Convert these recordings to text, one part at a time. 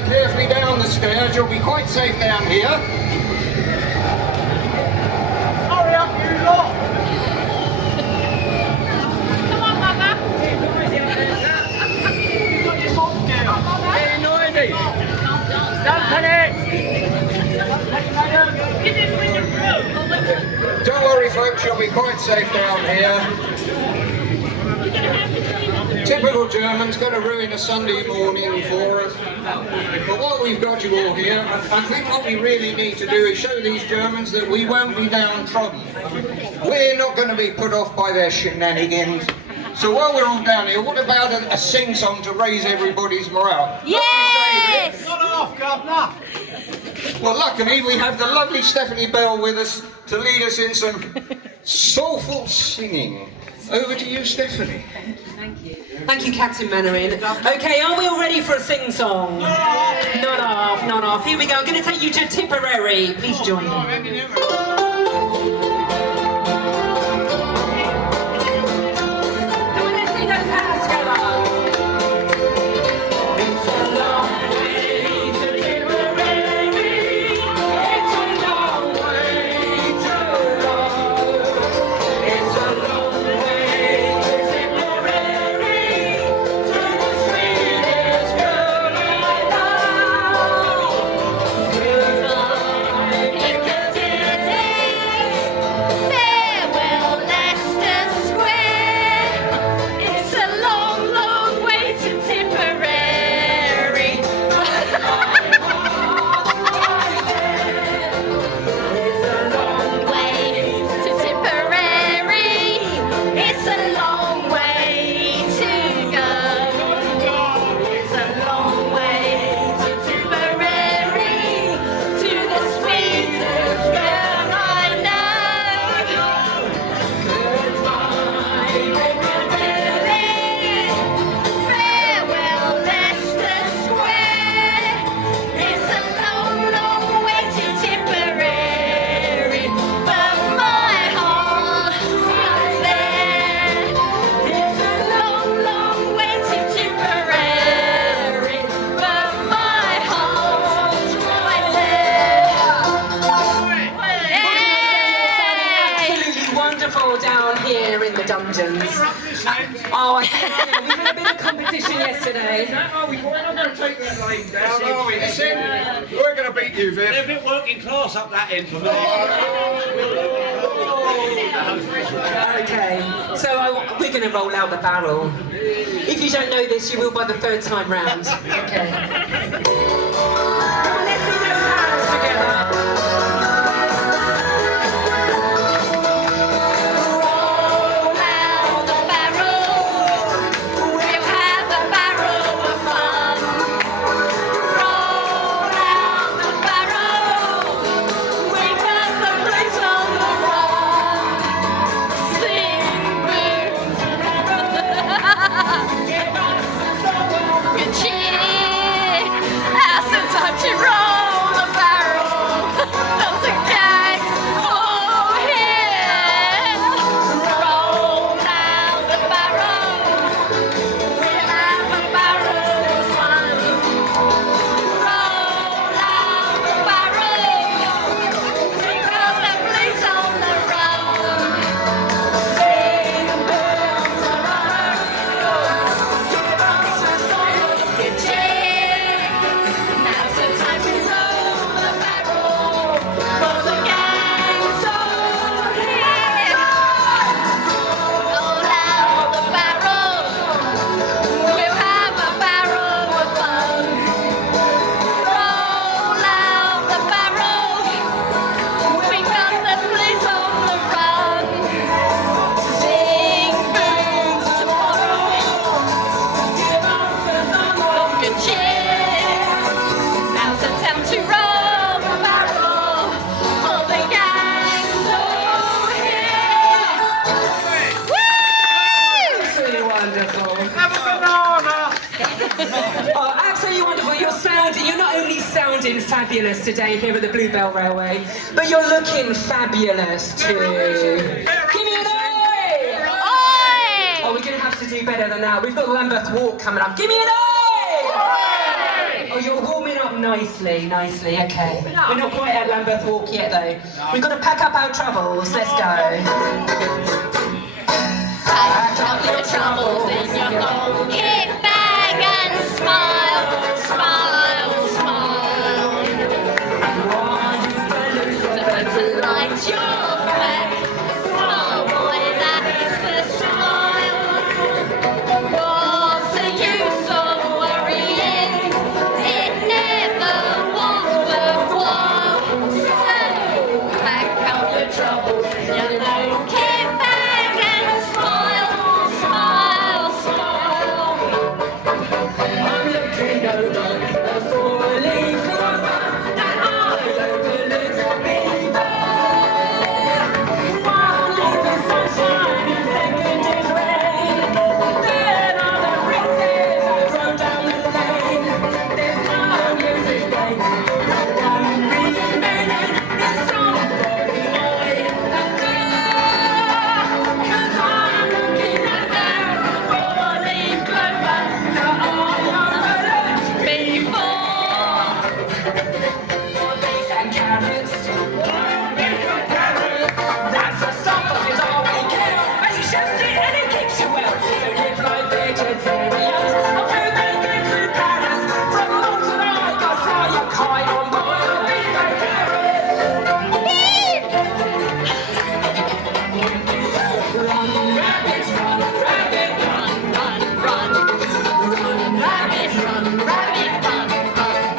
very carefully down the stairs. You'll be quite safe down here. Hurry up, you lot! Come on, Mama. You've got your mom down. Very noisy. Don't panic. Don't worry, folks, you'll be quite safe down here. Typical Germans, going to ruin a Sunday morning for us. But while we've got you all here, I think what we really need to do is show these Germans that we won't be downtrodden. We're not going to be put off by their shenanigans. So while we're all down here, what about a sing-song to raise everybody's morale? Yes! Not off, Governor. Well, luckily we have the lovely Stephanie Bell with us to lead us in some soulful singing. Over to you, Stephanie. Thank you, Captain Mainwaring. Okay, are we all ready for a sing-song? Not off, not off. Here we go. I'm going to take you to Tipperary. Please join me. Oh, we had a bit of competition yesterday. We're not going to take that lane down, are we? Listen, we're going to beat you, Viv. They're a bit working class up that end for me. Okay, so we're going to roll out the barrel. If you don't know this, you will by the third time round. Okay. Let's do those hands together. Oh, absolutely wonderful. You're not only sounding fabulous today here at the Bluebell Railway, but you're looking fabulous too. Give me an oi! Oi! Oh, we're going to have to do better than that. We've got Lambeth Walk coming up. Give me an oi! Oh, you're warming nicely, nicely, okay. We're not quite at Lambeth Walk yet though. We've got to pack up our troubles, let's go. Pack up your troubles in your whole kit bag and smile, smile, smile. To light your way. Smile, boy, that is the smile. What's the use of worrying? It never was worthwhile. So pack up your troubles in your own kit bag and smile, smile, smile. I'm looking over a four-leaf clover that I overlooked before. One leaf is sunshine and second is rain. Then are the breezes that grow down the lane. There's no use explaining. The one remaining is somebody I adore. 'Cause I'm looking at that four-leaf clover that I overlooked Before. beef and carrots. That's the stuff of it all we care. But you should see and it keeps you well. So live like vegetarians. I'll do bacon to Paris. From Malta I go fly a kite on boiled beef and carrots. Run, rabbit, run, rabbit, run. Run, run, Run, rabbit, run, rabbit, run, run.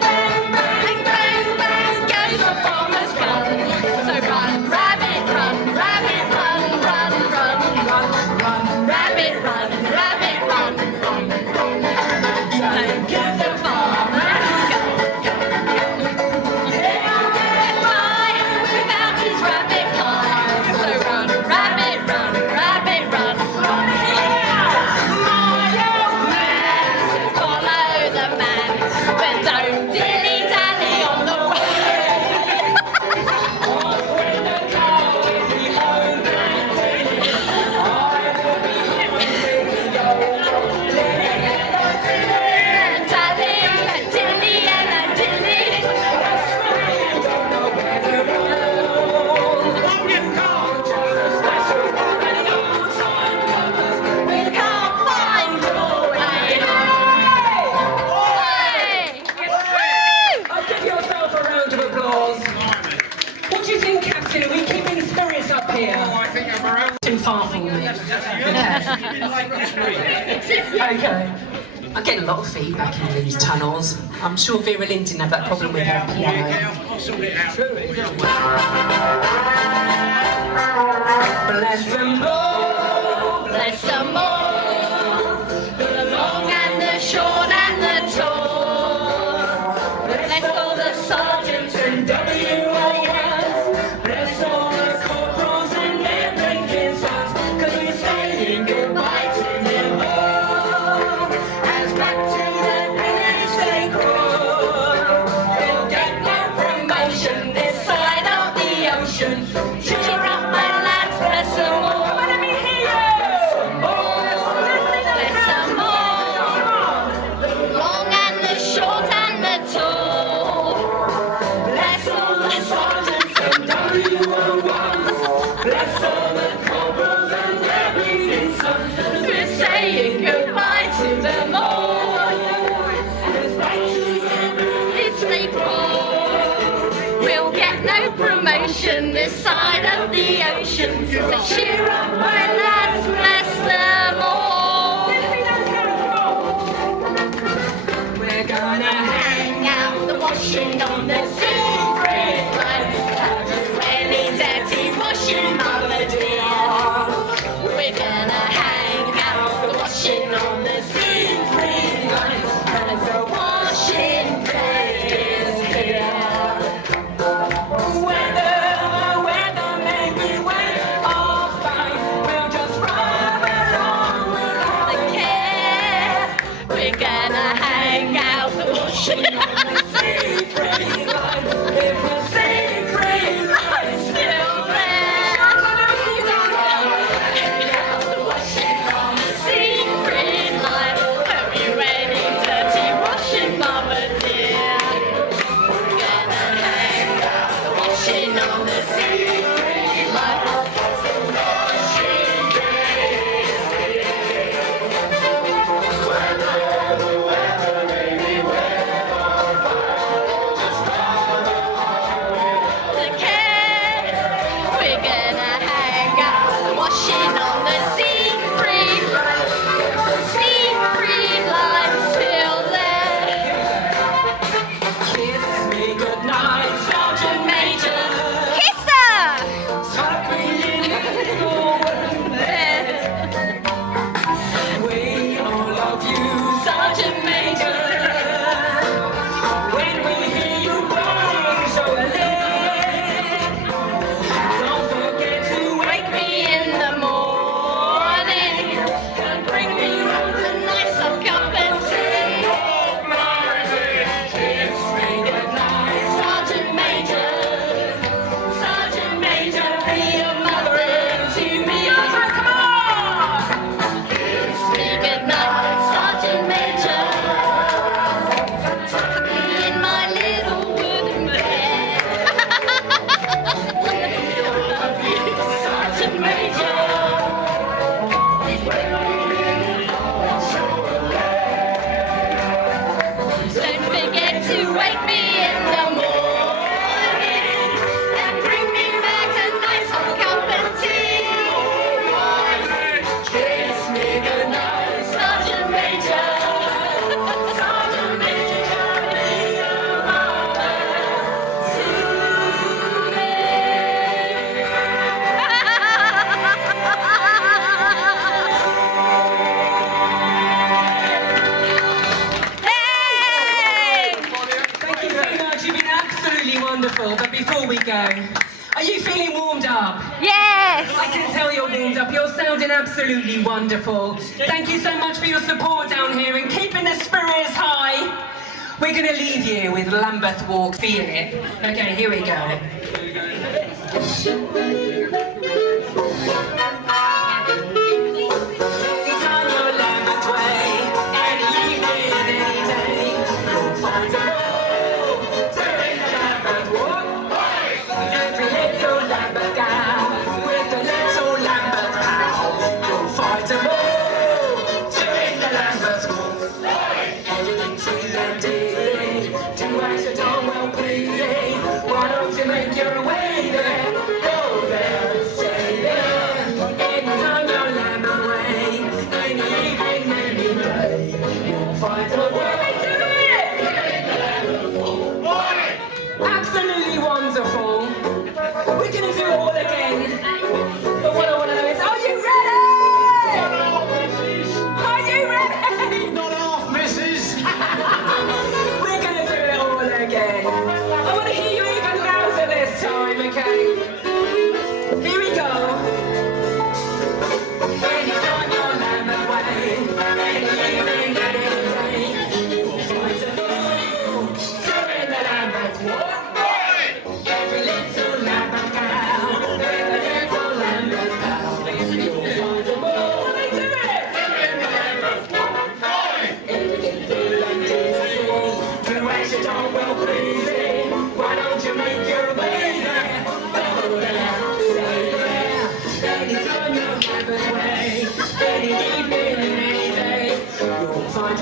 Bang, bang, bang, bang goes the farmer's gun. So run, rabbit, run, rabbit, run, run, run, run, run, rabbit, run, rabbit, run, run, run. Don't give the farmer go, go, go. He'll get by without his rabbit car. So run, rabbit, run, rabbit, run, run. Follow the man, but don't dilly-dally on the way. Dilly and a dilly. We can't find your way. I'll give yourself a round of applause. What do you think, Captain? Are we keeping spirits up here? I think I'm around. Too far for me. Okay. I'm getting a lot of feedback in these tunnels. I'm sure Vera Lynn didn't have that problem with her piano. Bless them all. Bless them all, the long and the short and the tall. Bless all the sergeants and WO1s. Bless all the corporals and their blinking sons. 'Cause we're saying goodbye to them all. As back to the village they crawl. They'll get no promotion this side of the ocean. cheer up, my lads, bless them all. Come on, let me hear you. Bless them all, the long and the short and the tall. Bless all the sergeants and WO1s. Bless all the corporals and their bleeding sons. we're saying goodbye to them all. As back to the It's they crawl. We'll get no promotion this side of the ocean. So cheer up, my lads, bless them all. we're gonna Hang out the washing on the Siegfried line. Don't do any dirty washing, mother dear. We're gonna hang out the washing on the Siegfried line. 'Cause the washing day is here. weather may be wet or fine. wake me in the morning and bring me back a nice hot cup of tea. Kiss me goodnight, Sergeant Major. Sergeant Major, be a mother to me. Thank you so much. You've been absolutely wonderful. But before we go, are you feeling warmed up? Yes! I can tell you're warmed up. You're sounding absolutely wonderful. Thank you so much for your support down here and keeping the spirits high. We're going to leave you with Lambeth Walk. Feel it. Okay, here we go. It's on your Lambeth way. Any evening, any day. You'll find a road during the Lambeth Walk. Every little Lambeth gal with a little Lambeth pal. You'll find a road during the Lambeth Walk. Everything free and easy, do as you don't well pleasing. Why don't you make your way there? Go there and stay there. Anytime you're Lambeth way, any evening, any day, you'll find a way. Absolutely wonderful. We're gonna do it all again. But what I want to know is, are you ready? Are you ready? Not half, missus. We're gonna do it all again. I want to hear you even louder this time, okay? Here we go. Anytime you're Lambeth way, any evening, any day, you'll find a road during the Lambeth Walk. Every little Lambeth gal, with a little Lambeth pal, you'll find a road. They do it! Everything free and easy, do as you don't well pleasing. Why don't you make your way there? Go there, stay there. Anytime you're Lambeth way, any evening, any day, you'll find